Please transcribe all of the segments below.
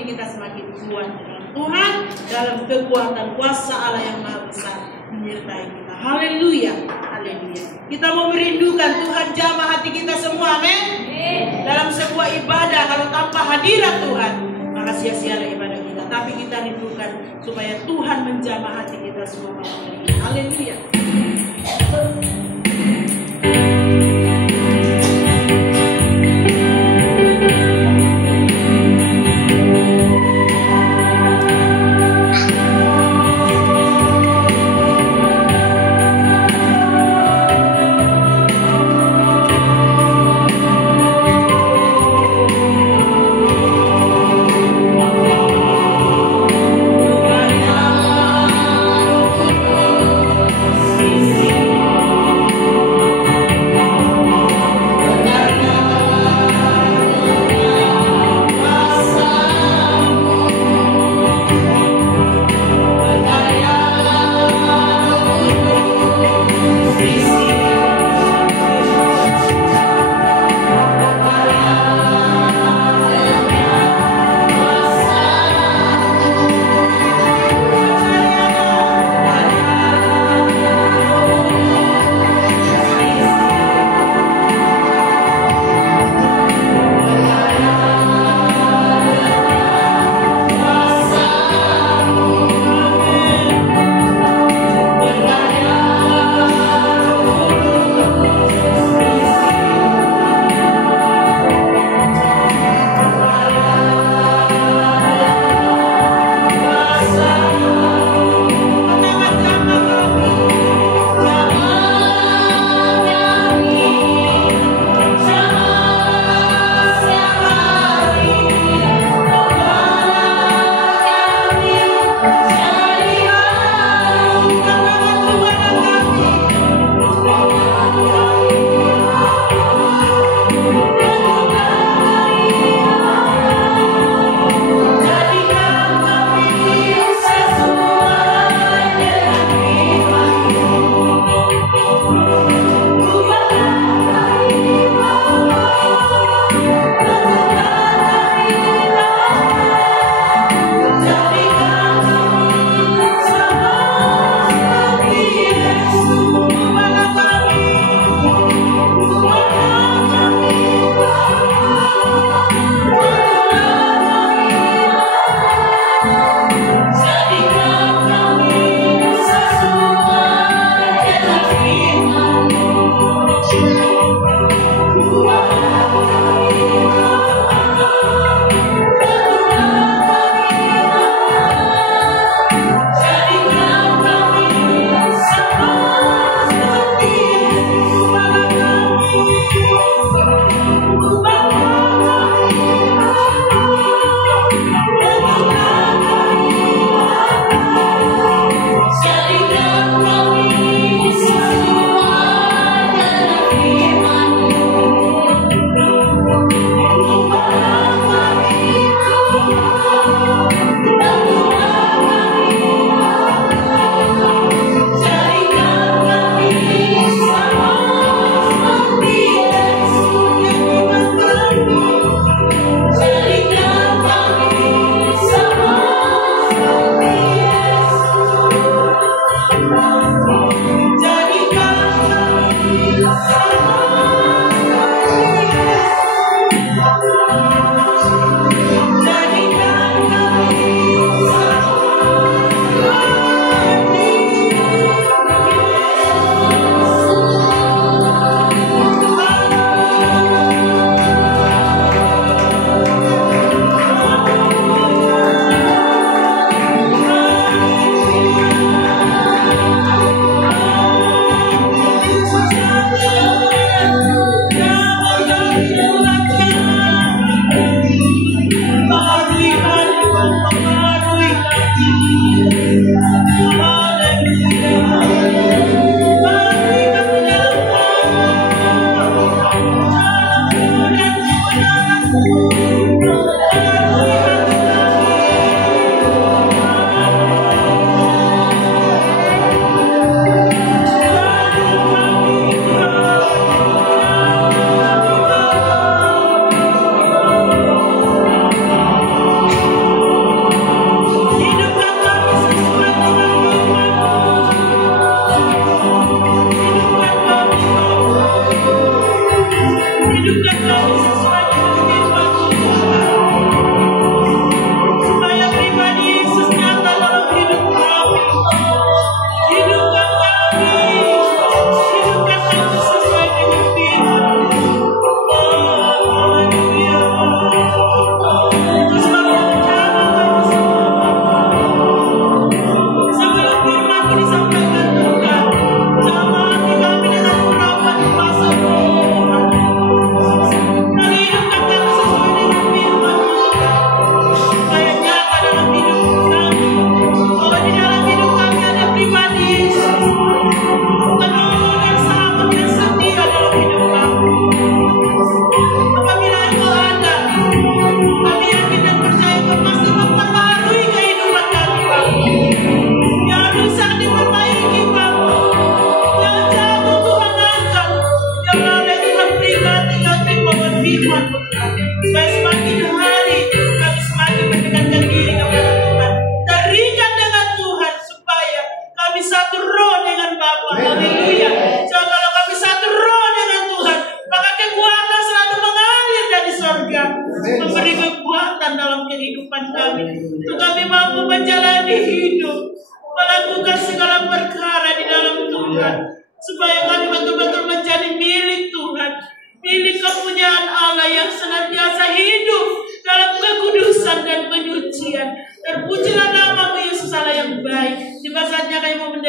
ini kita semakin kuat dalam Tuhan, dalam kekuatan kuasa Allah yang Maha Besar menyertai kita. Haleluya, haleluya. Kita mau merindukan Tuhan jamah hati kita semua, amin. Dalam sebuah ibadah kalau tanpa hadirat Tuhan, maka sia-sialah ibadah kita. Tapi kita rindukan supaya Tuhan menjamah hati kita semua malam hari ini. Haleluya.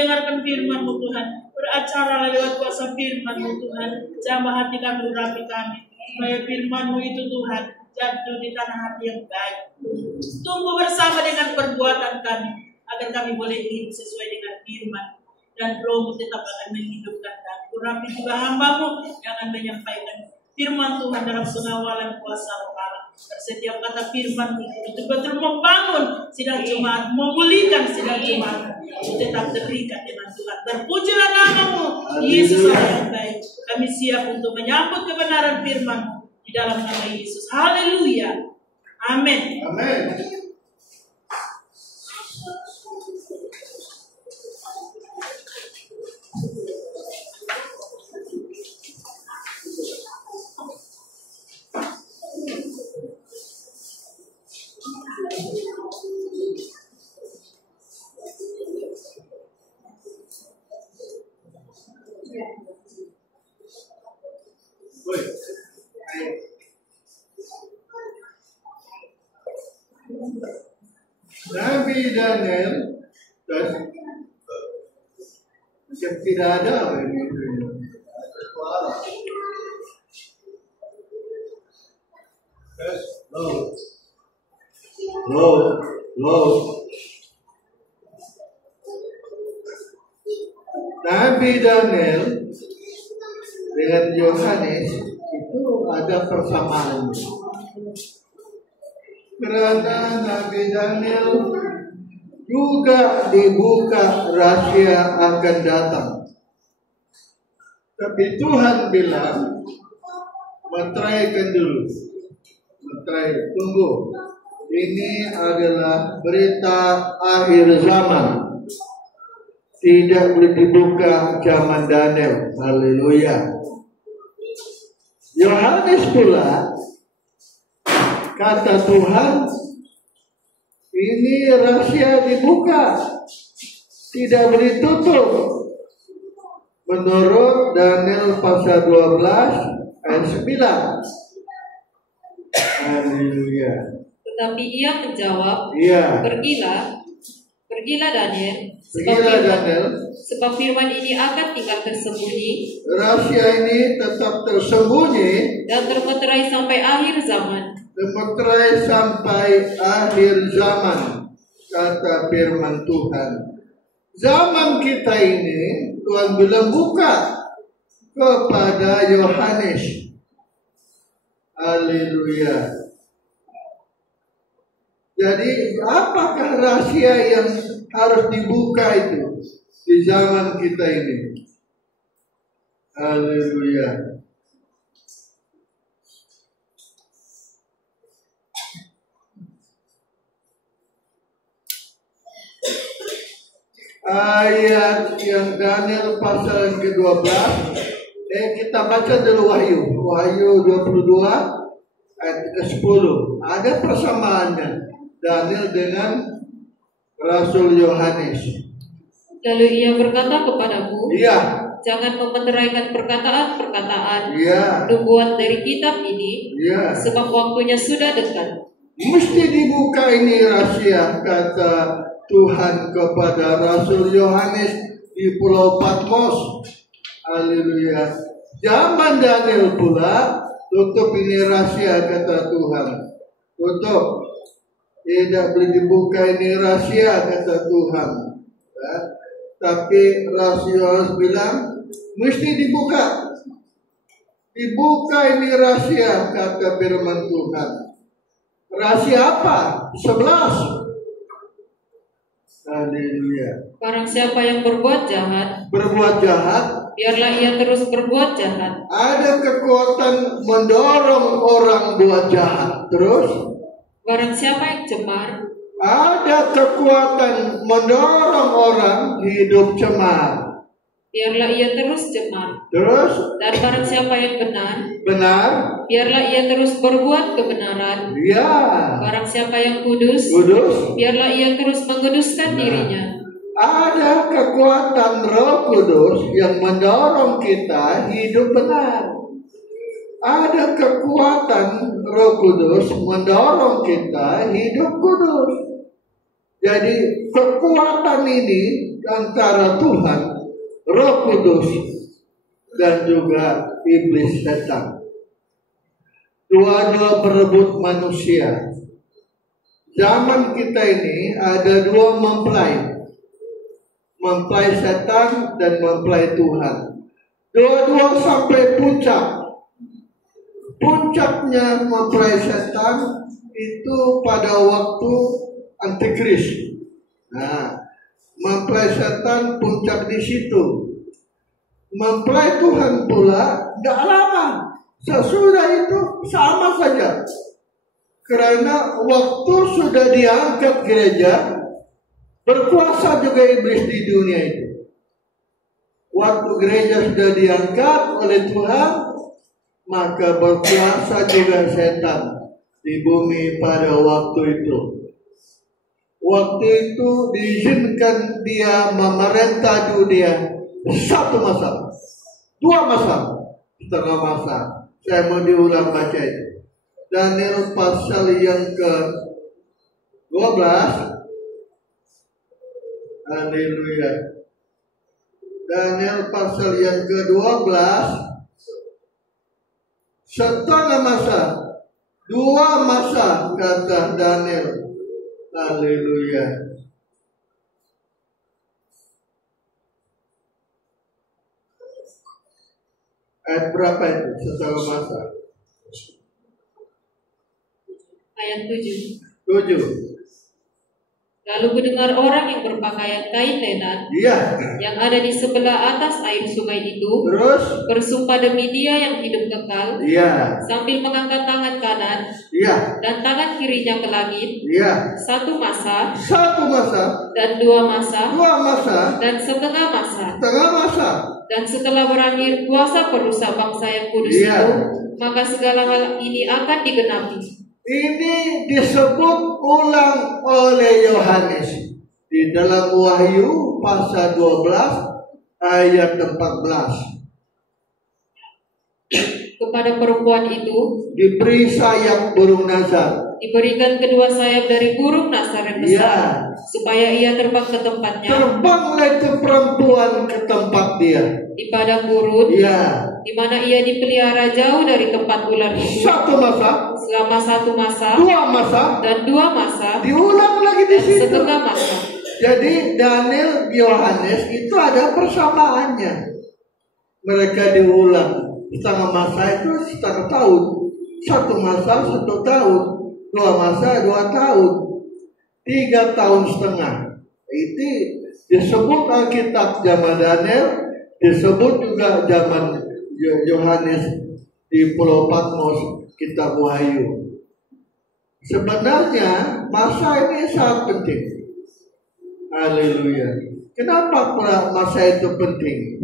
mendengarkan firman-Mu Tuhan. Beracara lewat kuasa firman-Mu Tuhan. Jamah hati kami, urapi kami. Supaya firman-Mu itu Tuhan jatuh di tanah hati yang baik. Tumbuh bersama dengan perbuatan kami. Agar kami boleh hidup sesuai dengan firman. Dan Roh-Mu tetap akan menghidupkan kami. Urapi juga hamba-Mu yang akan menyampaikan firman Tuhan dalam pengawalan kuasa Roh Allah. Setiap kata firman itu betul-betul membangun sidang jemaat, memulihkan sidang jemaat. Tetap terikat dengan Tuhan. Terpujilah nama-Mu, Yesus yang baik. Kami siap untuk menyambut kebenaran firman-Mu di dalam nama Yesus. Haleluya. Amin. Amin. Nabi Daniel macam tidak ada suara. Low. Nabi Daniel dengan Yohanes itu ada persamaan. Karena Nabi Daniel juga dibuka rahasia akan datang. Tapi Tuhan bilang, meteraikan dulu. Tunggu. Ini adalah berita akhir zaman. Tidak boleh dibuka zaman Daniel. Haleluya. Yohanes pula kata Tuhan, ini rahasia dibuka, tidak boleh tutup. Menurut Daniel pasal 12 ayat 9. Haleluya. Tetapi ia menjawab, Pergilah Daniel, sebab firman ini akan tinggal tersembunyi. Rahasia ini tetap tersembunyi dan termeterai sampai akhir zaman. Kata firman Tuhan. Zaman kita ini Tuhan bilang buka kepada Yohanes. Haleluya. Jadi apakah rahasia yang harus dibuka itu di zaman kita ini? Haleluya. Ayat yang Daniel pasal yang ke-12, kita baca dulu Wahyu 22 ayat ke-10. Ada persamaannya Daniel dengan Rasul Yohanes. Lalu ia berkata kepadaku, jangan memeteraikan perkataan-perkataan nubuat dari kitab ini, sebab waktunya sudah dekat. Mesti dibuka ini rahasia, kata Tuhan kepada Rasul Yohanes di Pulau Patmos. Haleluya. Zaman Daniel pula tutup ini rahasia, kata Tuhan. Tutup. Tidak boleh dibuka ini rahasia, kata Tuhan. Tapi Rasul Yohanes bilang mesti dibuka. Dibuka ini rahasia, kata firman Tuhan. Rahasia apa? 11. Haleluya. Barang siapa yang berbuat jahat, biarlah ia terus berbuat jahat. Ada kekuatan mendorong orang buat jahat terus. Barang siapa yang cemar, ada kekuatan mendorong orang hidup cemar. Biarlah ia terus cemar. Terus? Dan barang siapa yang benar, biarlah ia terus berbuat kebenaran. Barang siapa yang kudus, biarlah ia terus menguduskan dirinya. Ada kekuatan Roh Kudus yang mendorong kita hidup benar. Ada kekuatan Roh Kudus mendorong kita hidup kudus. Jadi kekuatan ini antara Tuhan, Roh Kudus, dan juga iblis setan. Dua-dua berebut manusia. Zaman kita ini ada dua mempelai. Mempelai setan dan mempelai Tuhan. Dua-dua sampai puncak. Puncaknya mempelai setan itu pada waktu Antikris. Nah, mempelai setan puncak di situ. Mempelai Tuhan pula tidak lama. Sesudah itu sama saja. Karena waktu sudah diangkat gereja, berkuasa juga iblis di dunia itu. Waktu gereja sudah diangkat oleh Tuhan, maka berkuasa juga setan di bumi pada waktu itu. Waktu itu diizinkan dia memerintah dunia satu masa, dua masa, setengah masa. Saya mau diulang baca itu. Daniel pasal yang ke-12. Haleluya. Daniel pasal yang ke-12. Setengah masa, dua masa, kata Daniel. Haleluya. Ayat berapa itu? Setengah masa. Ayat 7. 7. Lalu kudengar orang yang berpakaian kain lenan, Iya. yang ada di sebelah atas air sungai itu, Terus? bersumpah demi Dia yang hidup kekal, Iya. sambil mengangkat tangan kanan Iya. dan tangan kirinya ke langit, Iya. satu masa Satu masa, dan dua masa dua masa, dan setengah masa. setengah masa. Dan setelah berakhir kuasa perusak bangsa yang kudus Iya. itu, maka segala hal ini akan digenapi. Ini disebut ulang oleh Yohanes di dalam Wahyu pasal 12 ayat 14. Kepada perempuan itu Diberi sayap burung nazar. diberikan kedua sayap dari burung nasar yang besar, Iya. supaya ia terbang ke tempatnya Terbanglah itu perempuan ke tempat dia. di padang gurun, Iya. di mana ia dipelihara jauh dari tempat ular itu Satu masa, selama satu masa dua masa, dan dua masa diulang lagi di dan situ. setengah masa. Jadi Daniel, Yohanes itu ada persamaannya. Mereka diulang. Setengah masa itu setengah tahun. Satu masa 1 tahun. Dua masa 2 tahun. 3 tahun setengah. Itu disebut Alkitab zaman Daniel. Disebut juga zaman Yohanes di Pulau Patmos, kitab Wahyu. Sebenarnya masa ini sangat penting. Haleluya. Kenapa masa itu penting?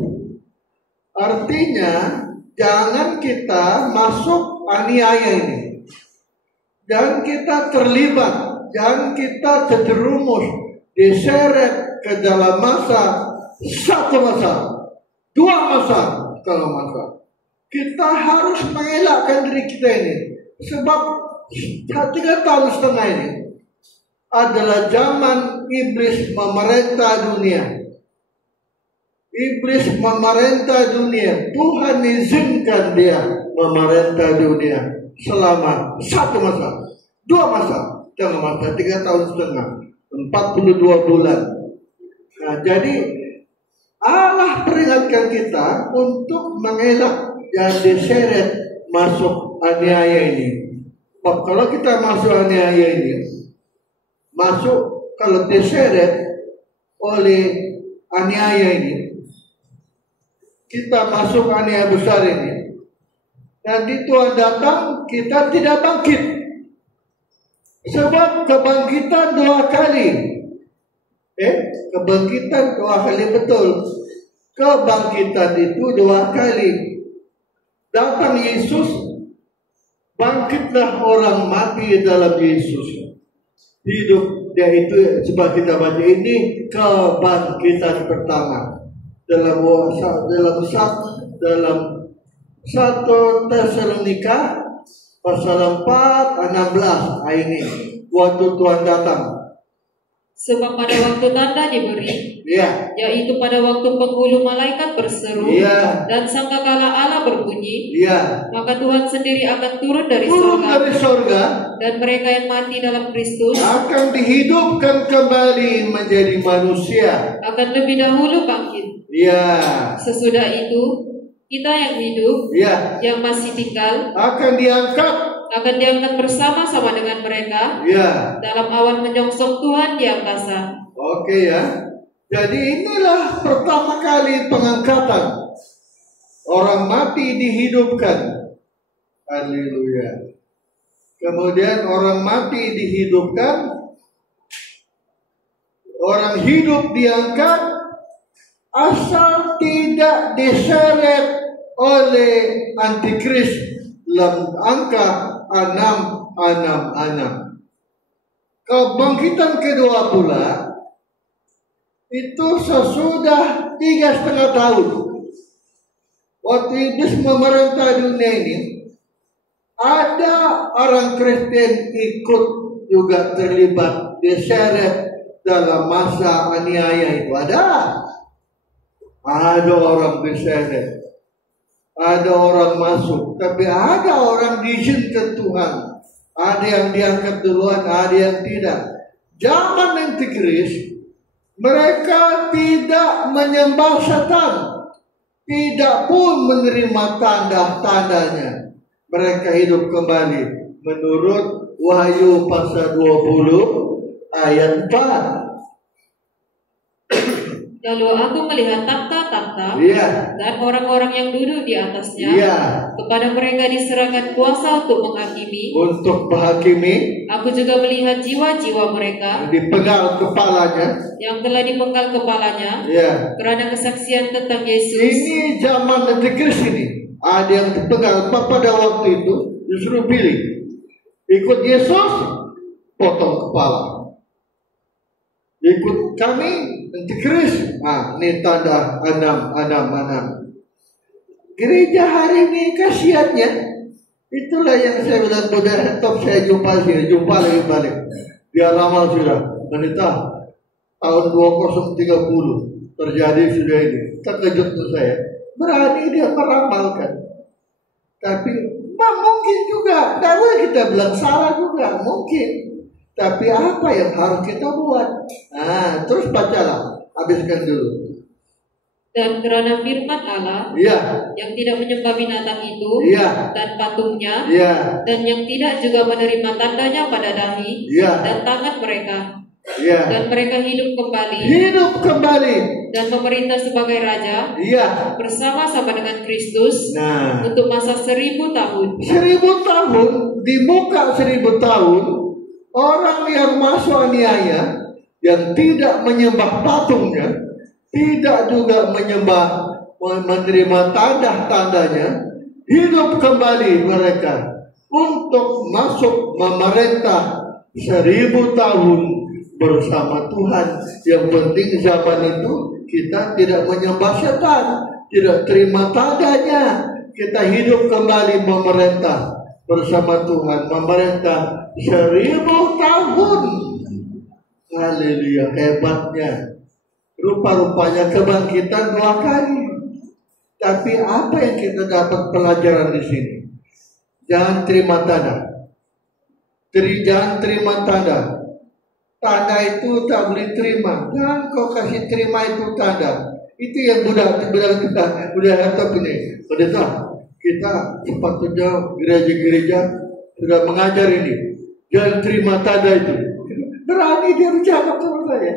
Artinya jangan kita masuk aniaya ini. Jangan kita terlibat, jangan kita terjerumus, diseret ke dalam masa, satu masa, dua masa, setengah masa. Kita harus mengelakkan diri kita ini. Sebab 3 tahun setengah ini adalah zaman iblis memerintah dunia. Iblis memerintah dunia. Tuhan izinkan dia memerintah dunia selama 1 masa, 2 masa, setengah masa, 3 tahun setengah, 42 bulan. Nah, jadi Allah peringatkan kita untuk mengelak dan diseret masuk aniaya ini. Kalau kita masuk aniaya ini, masuk kalau diseret oleh aniaya ini, kita masuk aniaya besar ini, nanti Tuhan datang, kita tidak bangkit. Sebab kebangkitan 2 kali. Kebangkitan 2 kali, betul. Kebangkitan itu 2 kali. Datang Yesus, bangkitlah orang mati dalam Yesus. Hidup dia itu, coba kita baca ini kebangkitan pertama. Dalam 1 Tesalonika pasal 4 16 ini waktu Tuhan datang. Sebab pada waktu tanda diberi, Ya. yaitu pada waktu penghulu malaikat berseru, Ya. dan sangkakala Allah berbunyi, Ya. maka Tuhan sendiri akan turun dari Turun surga, dari sorga, dan mereka yang mati dalam Kristus akan dihidupkan kembali menjadi manusia. akan lebih dahulu bangkit. Ya. Sesudah itu, kita yang hidup, Ya. yang masih tinggal, Akan diangkat. akan diangkat bersama-sama dengan mereka Ya. dalam awan menyongsong Tuhan di angkasa. Oke ya. Jadi inilah pertama kali pengangkatan. Orang mati dihidupkan. Haleluya. Kemudian orang mati dihidupkan. Orang hidup diangkat asal tidak diseret oleh antikris dalam angka 666. Kebangkitan kedua pula itu sesudah 3,5 tahun. Waktu Iblis memerintah dunia ini, ada orang Kristen ikut juga terlibat, diseret dalam masa aniaya itu. Ada orang diseret, ada orang masuk, tapi ada orang diizinkan Tuhan. Ada yang diangkat duluan, ada yang tidak. Zaman antikris, mereka tidak menyembah setan, tidak pun menerima tanda-tandanya. Mereka hidup kembali menurut Wahyu pasal 20 ayat 4. Lalu aku melihat takhta-takhta Iya. dan orang-orang yang duduk di atasnya. Iya. Kepada mereka diserahkan kuasa untuk menghakimi. Untuk menghakimi. Aku juga melihat jiwa-jiwa mereka Dipenggal kepalanya. yang telah dipenggal kepalanya. Iya. Karena kesaksian tentang Yesus. Ini zaman antikris ini. Ada yang dipenggal pada waktu itu disuruh pilih. Ikut Yesus, potong kepala. Ikut kami, antikris. Ini tanda 666. Gereja hari ini kasihatnya, itulah yang saya bilang budaya top saya jumpa lagi balik. Dia lama sudah, menita tahun 2030 terjadi sudah ini. Terkejut tuh saya. Berani dia meramalkan. Tapi mungkin juga, tidak boleh kita bilang salah juga, mungkin. Tapi apa yang harus kita buat? Terus bacalah, habiskan dulu. Dan karena firman Allah, Iya. yang tidak menyembah binatang itu, Iya. dan patungnya, Iya. dan yang tidak juga menerima tandanya pada dahi, Iya. dan tangan mereka, Iya. dan mereka hidup kembali, Hidup kembali. dan memerintah sebagai raja, Iya. bersama-sama dengan Kristus, Nah, untuk masa 1000 tahun. 1000 tahun, di muka 1000 tahun, orang yang masuk aniaya, yang tidak menyembah patungnya, tidak juga menerima tanda-tandanya, hidup kembali mereka untuk masuk memerintah 1000 tahun bersama Tuhan. Yang penting zaman itu kita tidak menyembah setan, tidak terima tandanya, kita hidup kembali memerintah bersama Tuhan, memerintah 1000 tahun. Haleluya, hebatnya. Rupa-rupanya kebangkitan 2 kali. Tapi apa yang kita dapat pelajaran di sini? Jangan terima tanda. Jangan terima tanda. Tanda itu tak boleh terima. Jangan kau kasih terima itu tanda. Itu yang budak kita hatap ini. Pendeta, kita sepatutnya gereja-gereja sudah mengajar ini. Jangan terima tanda itu. Berani dia bercakap sama saya.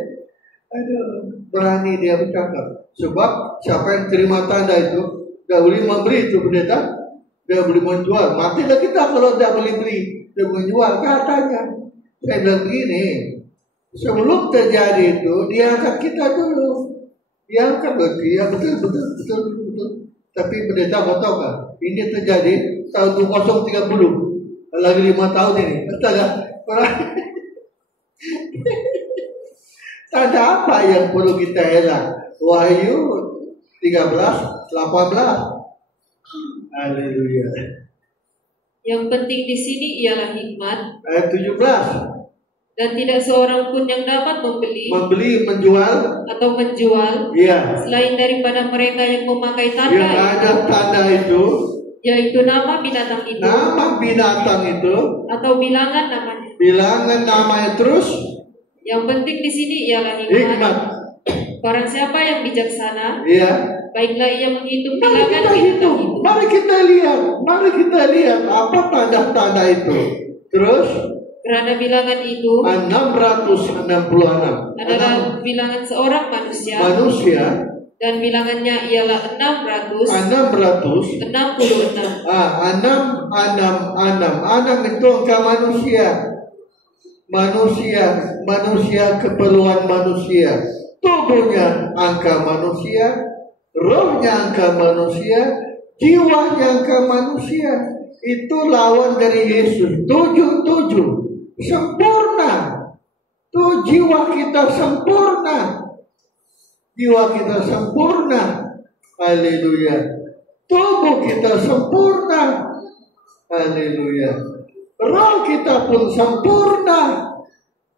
Berani dia bercakap. Sebab siapa yang terima tanda itu tidak boleh memberi itu pendeta, tidak boleh menjual. Matilah kita kalau tidak boleh beli dan menjual. Katanya, saya bilang begini, sebelum terjadi itu diangkat kita dulu, diangkat dia betul. Tapi pendeta mau tahu kan? Ini terjadi tahun 2030, lagi 5 tahun ini. Betul kan? Tanda apa yang perlu kita elak? Wahyu 13:18. Haleluya. Yang penting di sini ialah hikmat Ayat 17. Dan tidak seorang pun yang dapat membeli, menjual, atau menjual iya, selain daripada mereka yang memakai tanda yang ada tanda itu, yaitu nama binatang itu, atau bilangan namanya. Bilangan namanya terus. Yang penting di sini ialah hikmat. Barang siapa yang bijaksana, iya, baiklah ia menghitung bilangan binatang itu. Mari kita lihat apa tanda-tanda itu. Terus Kerana bilangan itu 666 adalah bilangan seorang manusia, dan bilangannya ialah 666. 6 itu angka manusia keperluan manusia, tubuhnya angka manusia, rohnya angka manusia, jiwanya angka manusia. Itu lawan dari Yesus. 7 sempurna. Tuh jiwa kita sempurna. Haleluya. Tubuh kita sempurna. Haleluya. Roh kita pun sempurna.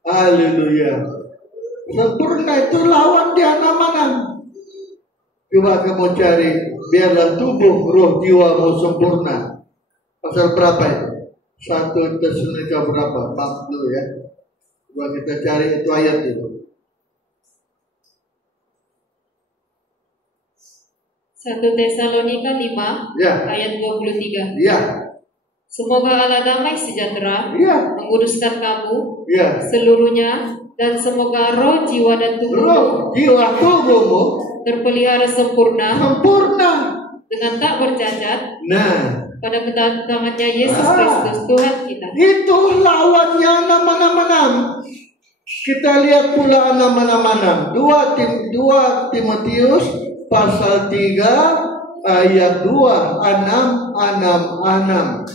Haleluya. Sempurna itu lawan di 6. Coba kamu cari, biarlah tubuh, roh, jiwamu sempurna. Pasal berapa itu? 1 Tesalonika berapa? 40 ya. Coba kita cari itu ayat itu. 1 Tesalonika 5 ya, ayat 23. Ya. Semoga Allah damai sejahtera menguduskan kamu seluruhnya, dan semoga roh, jiwa, dan tubuhmu terpelihara sempurna dengan tak bercacat pada kedatangannya Yesus Kristus Tuhan kita. Itu lawannya 666. Kita lihat pula 666. 2 Timotius pasal 3 ayat 2. 666.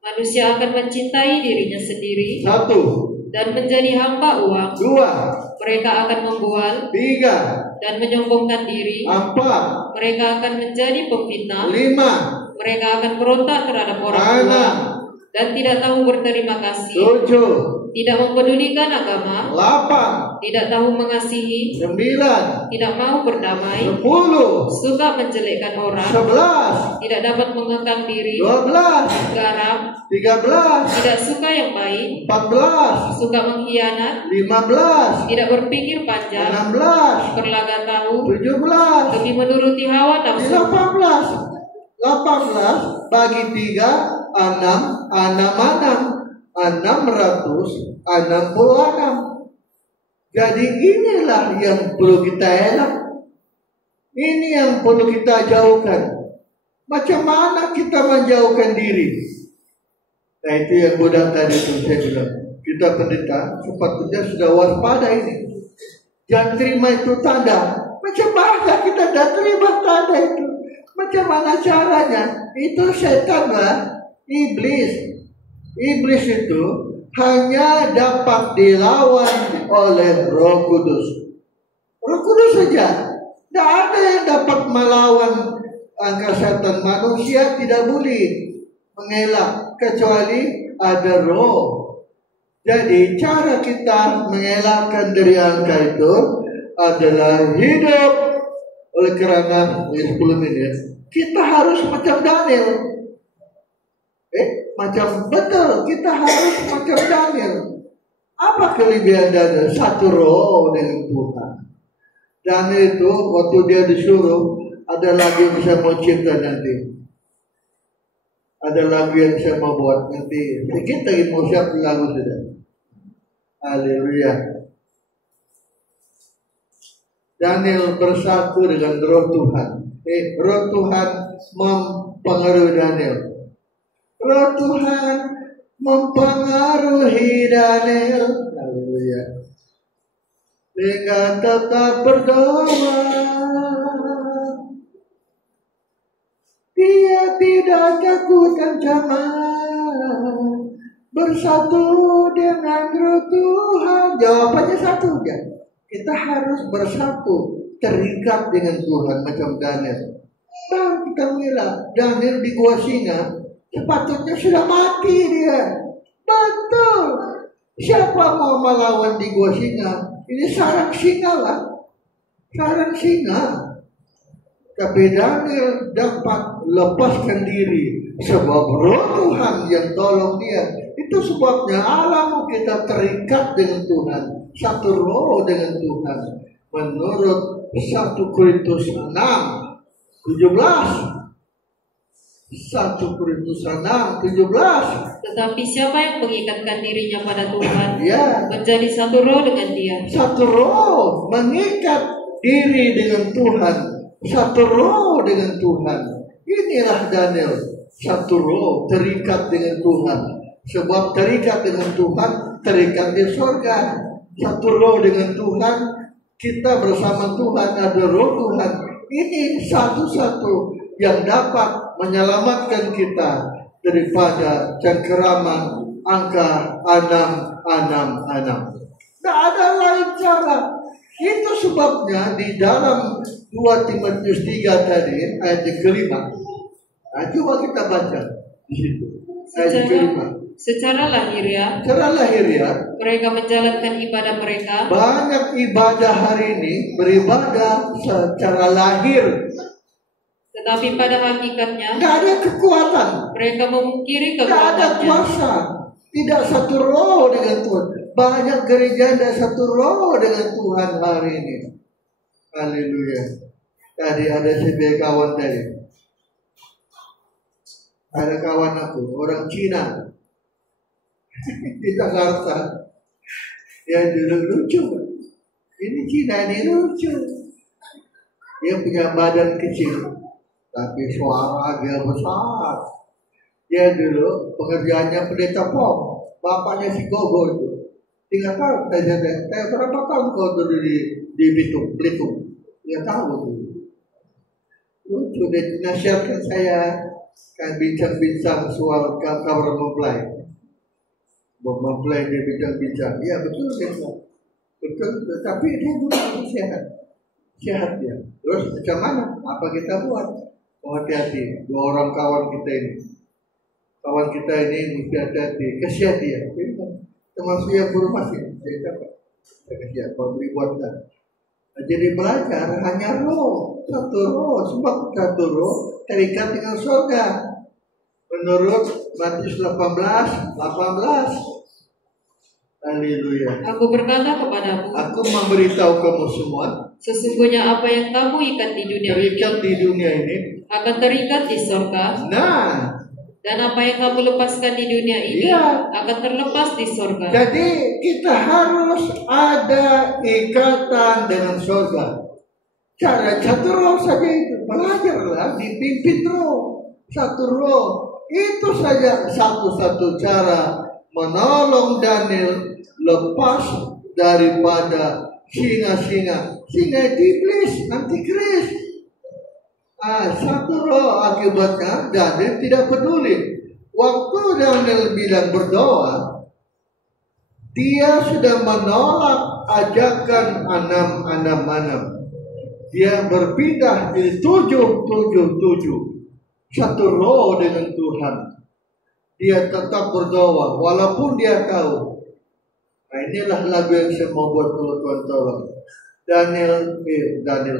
Manusia akan mencintai dirinya sendiri. 1. Dan menjadi hamba uang. 2. Mereka akan membual. 3. Dan menyombongkan diri. 4. Mereka akan menjadi pemfitnah. 5. Mereka akan berontak terhadap orang tua dan tidak tahu berterima kasih. 7. Tidak mempedulikan agama. 8. Tidak tahu mengasihi. 9. Tidak mau berdamai. 10. Suka menjelekkan orang. 11. Tidak dapat mengekang diri. 12. Garang. 13. Tidak suka yang baik. 14. Suka mengkhianat. 15. Tidak berpikir panjang. 16. Berlagak tahu. 17. Lebih menuruti hawa nafsu. 18 bagi 3 666. Jadi inilah yang perlu kita elak. Ini yang perlu kita jauhkan. Macam mana kita menjauhkan diri? Nah itu yang budak tadi itu saya bilang. Kita pendeta sepatutnya sudah waspada ini. Jangan terima itu tanda. Macam mana kita tidak terima tanda itu? Macam mana caranya? Itu setan lah, iblis. Iblis itu hanya dapat dilawan oleh Roh Kudus. Roh Kudus saja. Tidak ada yang dapat melawan angka setan. Manusia tidak boleh mengelak kecuali ada roh. Jadi cara kita mengelakkan dari angka itu adalah hidup. Oleh kerana 10 menit kita harus macam Daniel. Macam betul kita harus macam Daniel. Apa kelebihan Daniel? Satu roh dengan Tuhan. Daniel itu waktu dia disuruh, ada lagu yang saya mau cipta nanti. Ada lagu yang saya mau buat nanti. Kita mau siap lagu sudah. Haleluya. Daniel bersatu dengan roh Tuhan. Roh Tuhan mempengaruhi Daniel. Roh Tuhan mempengaruhi Daniel. Haleluya. Dengan tetap berdoa, dia tidak takut ancaman. Bersatu dengan roh Tuhan. Jawabannya satu aja. Kita harus bersatu, terikat dengan Tuhan macam Daniel. Nah, kita mengira Daniel di gua singa, sepatutnya sudah mati dia. Betul. Siapa mau melawan di gua singa? Ini sarang singa lah. Sarang singa. Tapi Daniel dapat lepaskan diri sebab roh Tuhan yang tolong dia. Itu sebabnya Allah mau kita terikat dengan Tuhan, satu roh dengan Tuhan. Menurut 1 Korintus 6:17, 1 Korintus 6:17. Tetapi siapa yang mengikatkan dirinya pada Tuhan, Ya, menjadi satu roh dengan Dia. satu roh mengikat diri dengan Tuhan, satu roh dengan Tuhan. Inilah Daniel, satu roh terikat dengan Tuhan. Sebab terikat dengan Tuhan, terikat di surga. Satu roh dengan Tuhan, kita bersama Tuhan, ada roh Tuhan. Ini satu-satu yang dapat menyelamatkan kita daripada cengkeraman angka 666. Tidak ada lain cara. Itu sebabnya di dalam 2 Timotius 3 tadi ayat yang kelima. Nah, coba kita baca di situ. Ayat kelima. Secara lahiriah, mereka menjalankan ibadah mereka. Banyak ibadah hari ini beribadah secara lahir. Tetapi pada hakikatnya, tidak ada kekuatan. Mereka memungkiri tidak ada kuasa. Tidak satu roh dengan Tuhan. Banyak gereja tidak satu roh dengan Tuhan hari ini. Haleluya. Tadi ada sebuah kawan tadi. Ada kawan aku, orang Cina. Di Jakarta. Dia dulu lucu. Ini Cina ini lucu. Dia punya badan kecil, tapi suara dia besar. Dia dulu pekerjaannya pendeta pom. Bapaknya si Gogo itu. 3 tahun. Saya berapa tahun kau dulu di Belitung? 3 tahun. Lucu. Dia nasihatkan saya kan bincang-bincang soal kabar mempelai. Mempelai dia bincang-bincang. Ya betul. Tapi dia bukan sehat. Sehat dia. Terus macam mana? Apa kita buat? Oh, hati-hati. 2 orang kawan kita ini. Kawan kita ini mesti hati-hati. Kasihan dia. Termasuk yang berumah sih. Saya dapat. Kasihan. Kalau beri buatkan. Nah, jadi belajar hanya roh. Satu roh. Sebab satu roh terikat dengan surga. Menurut Matius 18. Haleluya. Aku berkata kepadamu, aku memberitahu kamu semua, sesungguhnya apa yang kamu ikat di dunia ini akan terikat di surga. Nah, dan apa yang kamu lepaskan di dunia ini akan terlepas di surga. Jadi kita harus ada ikatan dengan surga. Cara satu roh saja itu. Belajarlah dipimpin roh. Satu roh. Itu saja satu-satu cara menolong Daniel lepas daripada singa-singa. Singa iblis, antikris. Satu roh akibatnya Daniel tidak peduli. Waktu Daniel bilang berdoa, dia sudah menolak ajakan 666. Dia berpindah di 777. Satu roh dengan Tuhan. Dia tetap berdoa walaupun dia tahu. Nah, inilah lagu yang saya mau buat Tuhan tolong. Daniel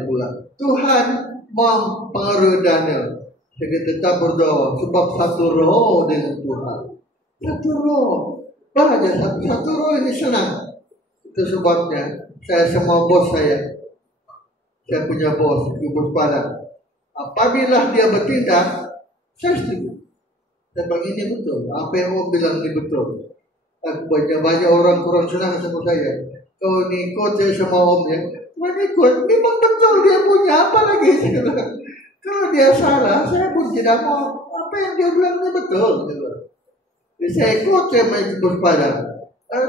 pula. Tuhan mempengaruhi Daniel. Jadi tetap berdoa sebab satu roh dengan Tuhan. Satu roh. Belajar satu roh ini senang. Itu sebabnya saya semua bos saya punya bos Padang. Apabila dia bertindak, saya setuju. Dan begini betul. Apa yang Om bilang ini betul. Banyak orang kurang senang sama saya. Kau ini ikut saya sama Om ya. Ikut, memang betul dia punya apa lagi. Kalau dia salah, saya pun tidak mau. Apa yang dia bilang ini betul. Jadi saya ikut sama Padang.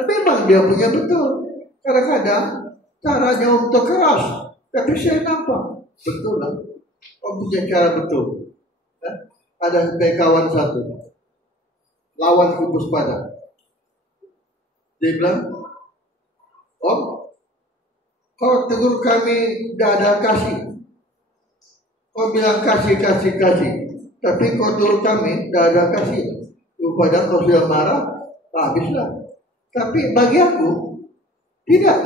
Memang dia punya betul. Kadang-kadang caranya untuk keras. Tapi saya nampak betul lah. Om punya cara betul. Ada kawan satu lawan Kubus Padang. Dia bilang, Om, kau tegur kami tidak ada kasih. Kau bilang kasih. Tapi kau tegur kami tidak ada kasih. Kubus Padang kau sudah marah, habislah. Tapi bagi aku tidak.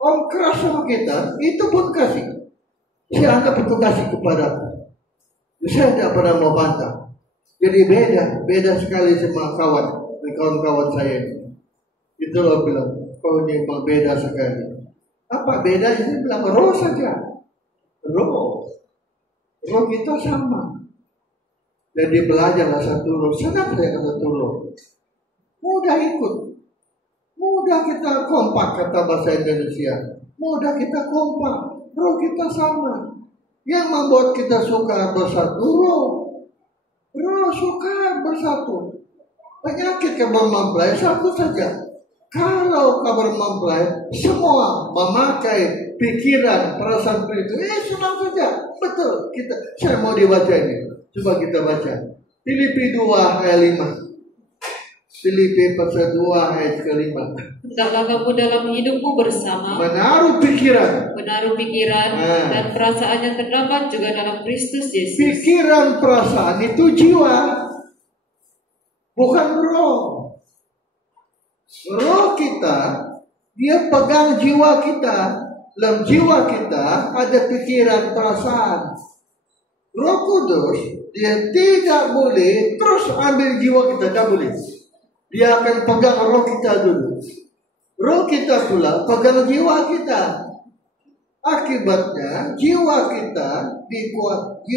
Orang keras sama kita, itu pun kasih. Saya anggap itu kasih kepadaku. Saya tidak pernah mau bantah. Jadi beda sekali sama kawan-kawan saya ini. Itu loh bilang, kau ini memang beda sekali. Apa bedanya? Dia bilang roh saja. Roh kita sama. Jadi belajarlah satu roh. Senang saya satu roh. Mudah ikut. Mudah kita kompak, kata bahasa Indonesia. Mudah kita kompak. Roh kita sama. Yang membuat kita suka bersatu roh. Roh suka bersatu. Penyakit kabar mempelai satu saja. Kalau kabar mempelai semua memakai pikiran, perasaan itu, senang saja. Betul. Saya mau dibaca ini. Coba kita baca. Filipi 2 ayat 5. Filipi pasal 2 ayat ke-5. Hendaklah kamu dalam hidupmu bersama menaruh pikiran dan perasaan yang terdapat juga dalam Kristus Yesus. Pikiran, perasaan itu jiwa, bukan roh. Roh kita, dia pegang jiwa kita. Dalam jiwa kita ada pikiran, perasaan. Roh Kudus, dia tidak boleh terus ambil jiwa kita, tidak boleh. Dia akan pegang roh kita dulu. Roh kita pula pegang jiwa kita. Akibatnya jiwa kita dikuasai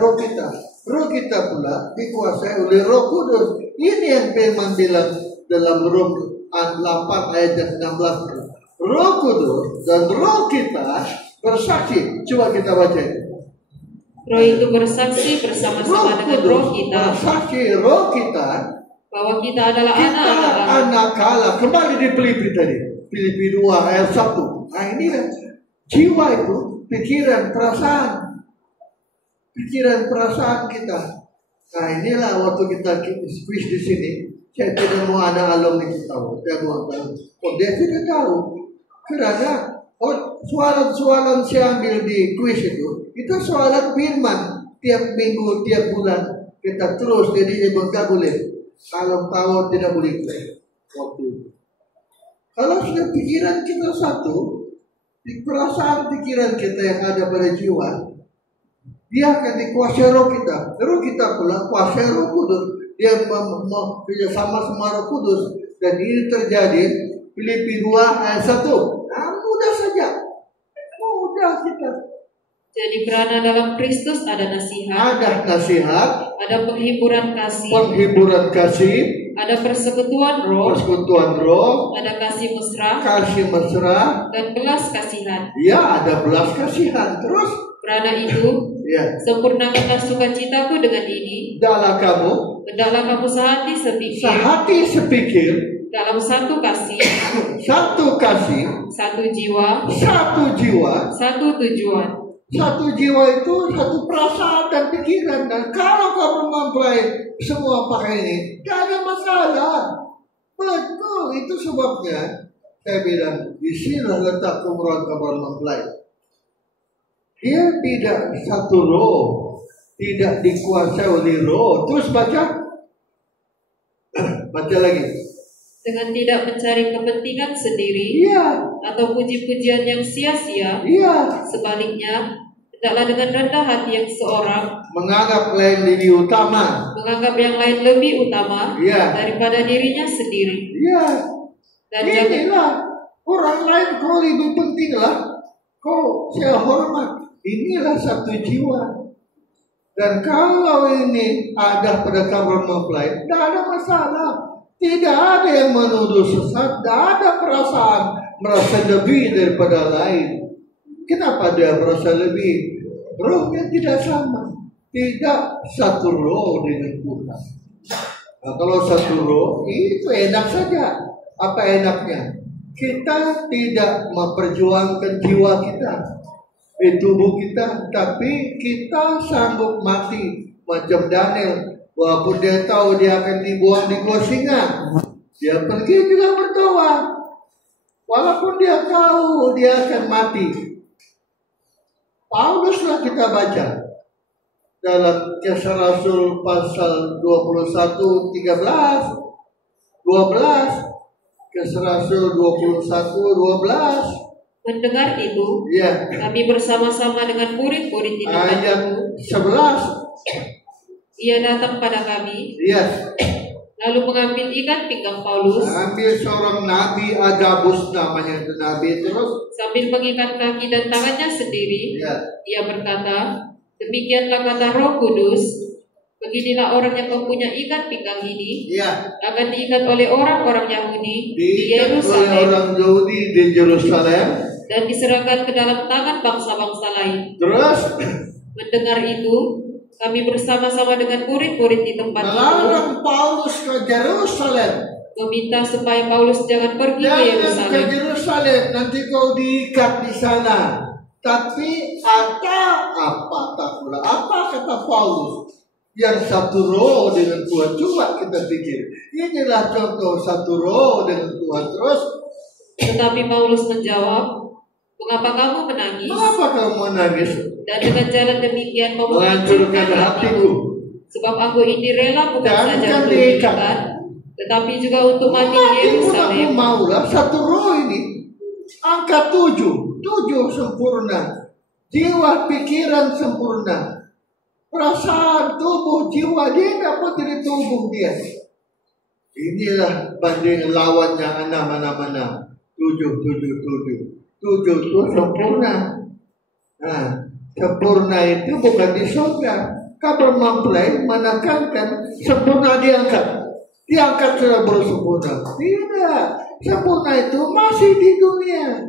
roh kita. Roh kita pula dikuasai oleh Roh Kudus. Ini yang Firman bilang dalam Rom 8 ayat 16. Roh Kudus dan roh kita bersaksi. Coba kita baca itu. Roh itu bersaksi bersama-sama dengan roh kita. Bersaksi roh kita bahwa kita adalah anak Allah. Kembali di Filipi tadi. Filipi 2 ayat 1. Nah ini jiwa itu pikiran, perasaan. Pikiran, perasaan kita. Nah inilah waktu kita quiz di sini. Saya tidak mau anak alumni tahu. Saya mau tahu. Dia tidak tahu. Karena soalan-soalan saya ambil di quiz itu soalan firman. Tiap minggu, tiap bulan kita terus. Jadi tidak boleh. Kalau tahu tidak boleh waktu itu. Kalau sudah pikiran kita satu, perasaan pikiran kita yang ada pada jiwa, dia akan dikuasai roh kita. Roh kita pula kuasai Roh Kudus. Dia mau kerjasama sama Roh Kudus. Dan ini terjadi Filipi 2 ayat 1. Nah, mudah saja. Mudah kita. Jadi karena dalam Kristus ada nasihat. Ada nasihat. Ada penghiburan kasih. Penghiburan kasih. Ada persekutuan roh. Persekutuan roh. Ada kasih mesra. Kasih mesra. Dan belas kasihan. Ya, ada belas kasihan. Terus. Karena itu, sempurnakanlah sukacitaku dengan ini. Hendaklah kamu sehati sepikir. Dalam satu kasih. Satu jiwa. Satu tujuan. Satu jiwa itu satu perasaan dan pikiran. Dan kalau kamu mempelai semua pakai ini, tidak ada masalah. Betul, itu sebabnya saya bilang di sini letak kumpulan kabar mempelai. Dia tidak satu roh, tidak dikuasai oleh roh. Terus baca lagi. Dengan tidak mencari kepentingan sendiri, atau puji-pujian yang sia-sia. Sebaliknya, hendaklah dengan rendah hati yang seorang menganggap yang lain lebih utama daripada dirinya sendiri. Dan inilah orang lain kau lebih penting lah. Kau saya hormat. Inilah satu jiwa. Dan kalau ini ada pada kabar mempelai, tidak ada masalah. Tidak ada yang menuduh sesat. Tidak ada perasaan merasa lebih daripada lain. Kenapa dia merasa lebih? Rohnya tidak sama. Tidak satu roh dengan Tuhan. Nah, kalau satu roh itu enak saja. Apa enaknya? Kita tidak memperjuangkan jiwa kita, tubuh kita, tapi kita sanggup mati macam Daniel. Walaupun dia tahu dia akan dibuang di gua singa, dia pergi juga berdoa. Walaupun dia tahu dia akan mati. Pauluslah kita baca dalam Kisah Rasul pasal 21:13. 12. Kisah Rasul 21:12. Mendengar itu, Ya. kami bersama-sama dengan murid-murid di tempat Ayat itu. 11. Ia datang pada kami, Yes. lalu mengambil ikat pinggang Paulus, Ambil seorang nabi, Agabus namanya itu nabi, terus sambil mengikat kaki dan tangannya sendiri. ya. Ia berkata, demikianlah kata Roh Kudus, beginilah orang yang mempunyai ikat pinggang ini Ya. akan diikat oleh orang-orang Yahudi di Diikat oleh Yerusalem orang Yahudi di Yerusalem. dan diserahkan ke dalam tangan bangsa-bangsa lain. Terus Mendengar itu, kami bersama-sama dengan murid-murid di tempat itu melarang Paulus ke Yerusalem. meminta supaya Paulus jangan pergi ke Jangan ke Yerusalem. Yerusalem, nanti kau diikat di sana. Tapi ada apa tak pula? Apa kata Paulus? Yang satu roh dengan Tuhan. Coba kita pikir. Inilah contoh satu roh dengan Tuhan. Terus, Tetapi Paulus menjawab, mengapa kamu menangis? mengapa kamu menangis? Dan dengan jalan demikian Menghancurkan hatiku. Sebab aku ini rela bukan Dan saja kan untuk diikat. diikat, tetapi juga untuk mati di Mati pun aku Yerusalem. maulah satu roh ini. Angka 7. 7 sempurna. Jiwa pikiran sempurna. Perasaan tubuh jiwa dia dapat dari tubuh dia. Inilah banding lawannya 6. 7. 7 itu sempurna. Nah, sempurna itu bukan di surga. Kabar mempelai menekankan sempurna diangkat. Diangkat sudah bersempurna. Tidak. Sempurna itu masih di dunia.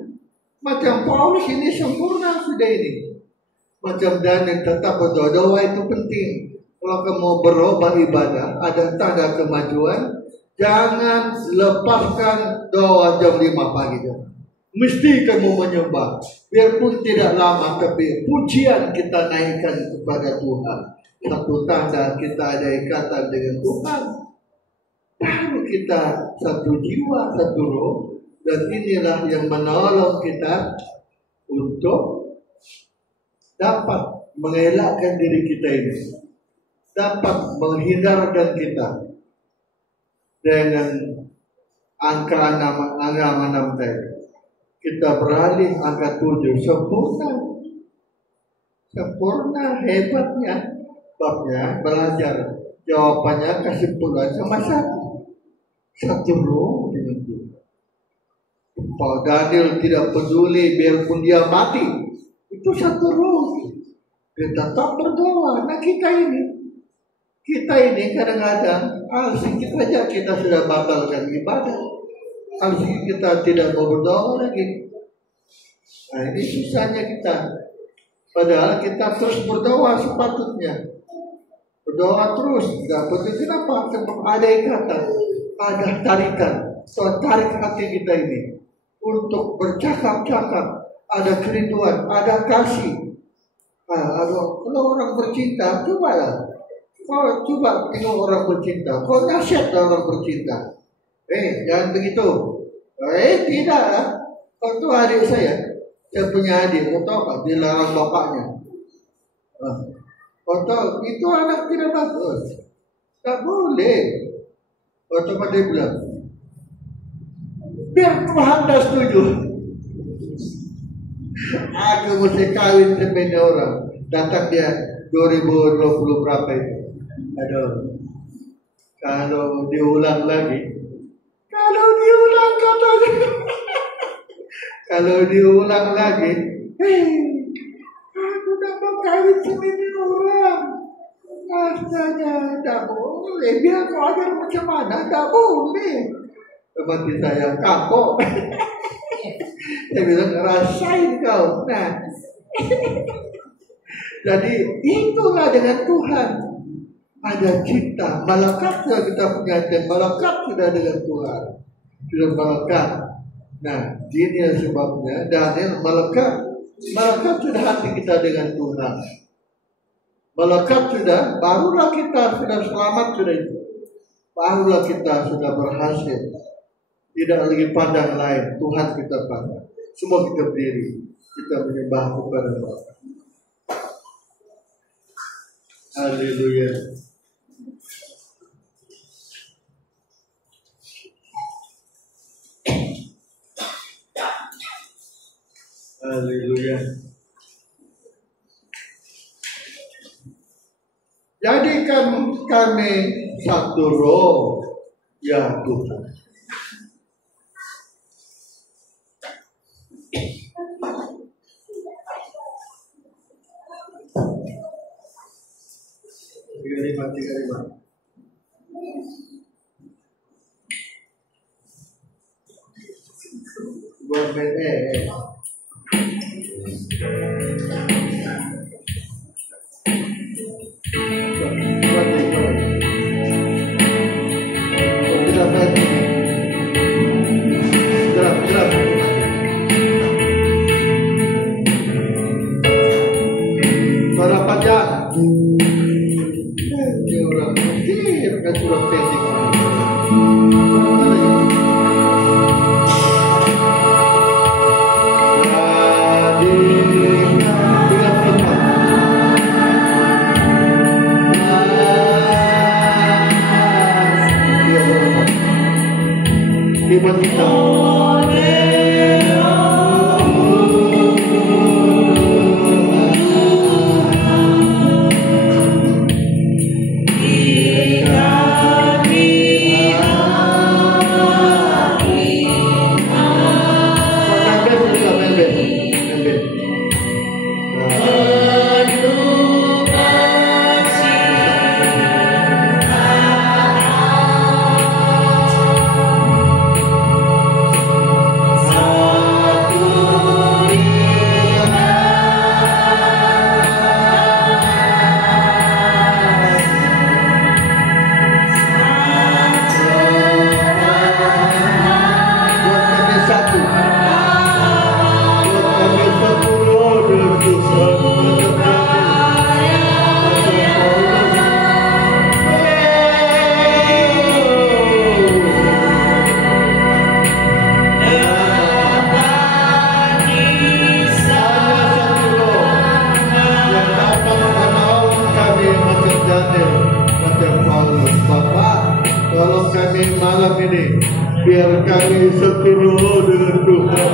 Macam Paulus ini sempurna sudah ini. Macam Daniel tetap berdoa. Doa itu penting. Kalau kamu berubah ibadah, ada tanda kemajuan. Jangan lepaskan doa jam 5 pagi. Mesti kamu menyembah. Biarpun tidak lama, tapi pujian kita naikkan kepada Tuhan. Satu tanda kita ada ikatan dengan Tuhan. Baru kita satu jiwa, satu roh. Dan inilah yang menolong kita untuk dapat mengelakkan diri kita ini. Dapat menghindarkan kita dengan angka 6 tadi. Kita beralih angka 7. Sempurna hebatnya. Babnya belajar. Jawabannya kesimpulan sama satu roh dengan Tuhan. Pak Daniel tidak peduli biarpun dia mati. Itu satu roh. Dia tetap berdoa. Nah kita ini kadang-kadang sedikit saja kita sudah batalkan ibadah. Sedikit kita tidak mau berdoa lagi. Nah ini susahnya kita. Padahal kita terus berdoa sepatutnya. Berdoa terus. Tidak betul. Kenapa? Sebab ada ikatan. Ada tarikan. So, tarik hati kita ini. Untuk bercakap-cakap. Ada kerinduan. Ada kasih. Kalau orang bercinta, cobalah. Coba tengok orang bercinta. Kau nasihat orang bercinta. Jangan begitu. Tidak lah. Kau tu adik saya punya adik. Kau tahu apa? Dilarang bapaknya. Kau tahu itu anak tidak bagus. Tak boleh. Kau tahu apa dia bilang? Biar Tuhan dah setuju. Aku mesti kawin sama orang. Datang dia 2020 berapa itu? Aduh. Kalau diulang lagi. Kalau diulang lagi. Aku dah mau kawin sama orang. Asalnya tak boleh. Biar kau ajar macam mana. Tak boleh. Seperti saya kapok. Saya bilang rasain kau. Nah. Jadi itulah dengan Tuhan. Ada cinta, malaikat sudah kita punya, dan malaikat sudah dengan Tuhan. Sudah malaikat. Nah, ini sebabnya Daniel malaikat sudah hati kita dengan Tuhan. Malaikat sudah, barulah kita sudah selamat sudah itu. Barulah kita sudah berhasil. Tidak lagi pandang lain, Tuhan kita pandang. Semua kita berdiri, kita menyembah kepada Bapa. Haleluya. Haleluya. Jadikan kami satu roh, ya Tuhan. Tiga lima. Buat biar kami seturut dengan Tuhan,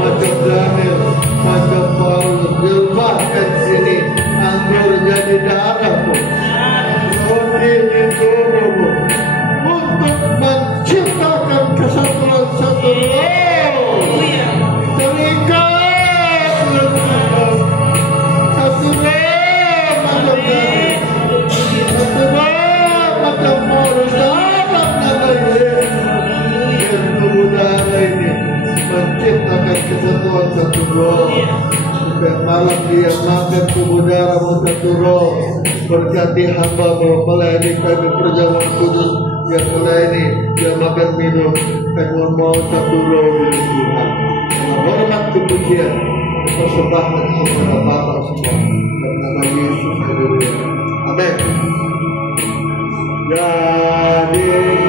macam Daniel, macam Paulus, jebakkan sini anggur jadi darahmu, roti di tubuhmu, untuk menciptakan kesatuan satu roh, terikat satu roh macam Daniel, satu roh macam Paulus dalam nama Yesus. Mudah-mudahan ini menciptakan kesatuan satu roh, supaya malam dia makan tubuh darahmu satu roh. Berkati hamba-Mu melayani kami perjamuan kudus yang melayani dia makan minum kami mau satu roh dengan Tuhan. Hormat kepujian persembahan kepada Bapa semua dalam nama Yesus. Amin. Jadikan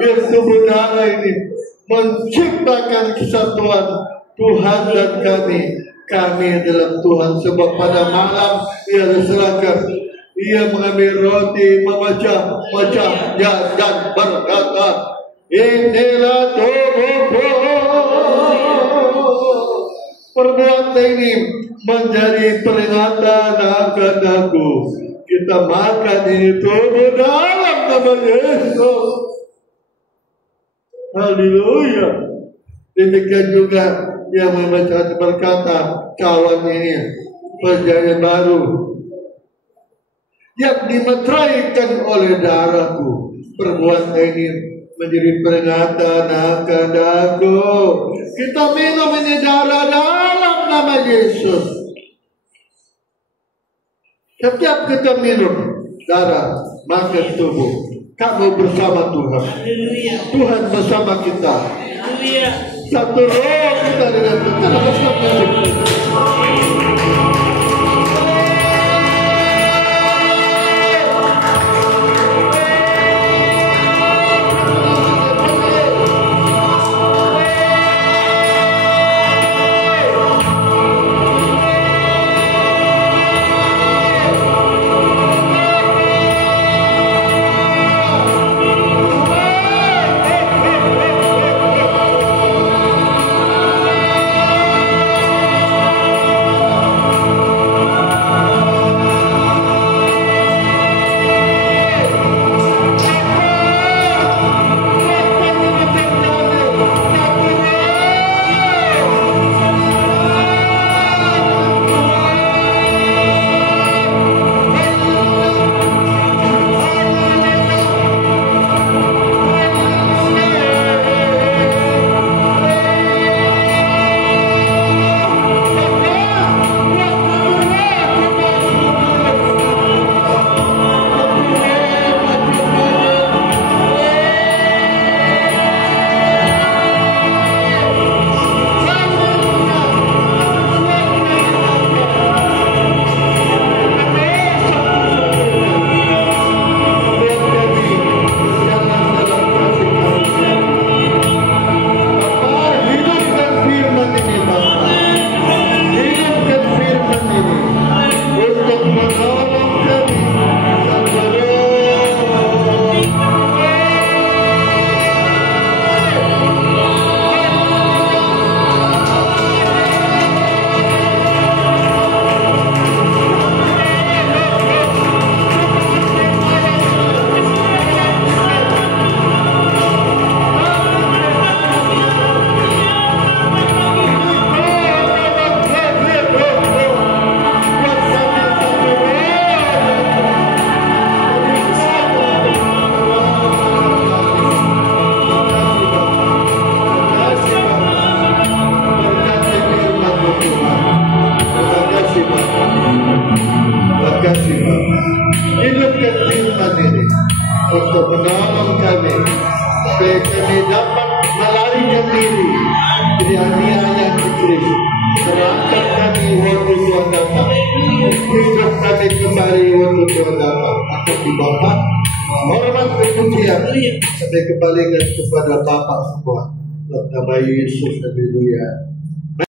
Biar tubuh darah ini menciptakan kesatuan Tuhan dan kami. Kami dalam Tuhan, sebab pada malam ia diserahkan. Ia mengambil roti, memecah ya, dan berkata, inilah tubuhku. Perbuatan ini menjadi peringatan akan aku. Kita makan ini tubuh dalam nama Yesus. Haleluya. Demikian juga yang membaca berkata, kawan ini perjanjian baru yang dimeteraikan oleh darahku. Perbuatan ini menjadi peringatan akan aku. Kita minum ini darah dalam nama Yesus. Setiap kita minum darah, makan tubuh, kamu bersama Tuhan. Tuhan bersama kita. Satu roh kita dengan Tuhan. Sampai kembalikan kepada Bapa semua. Dalam nama Yesus, haleluya.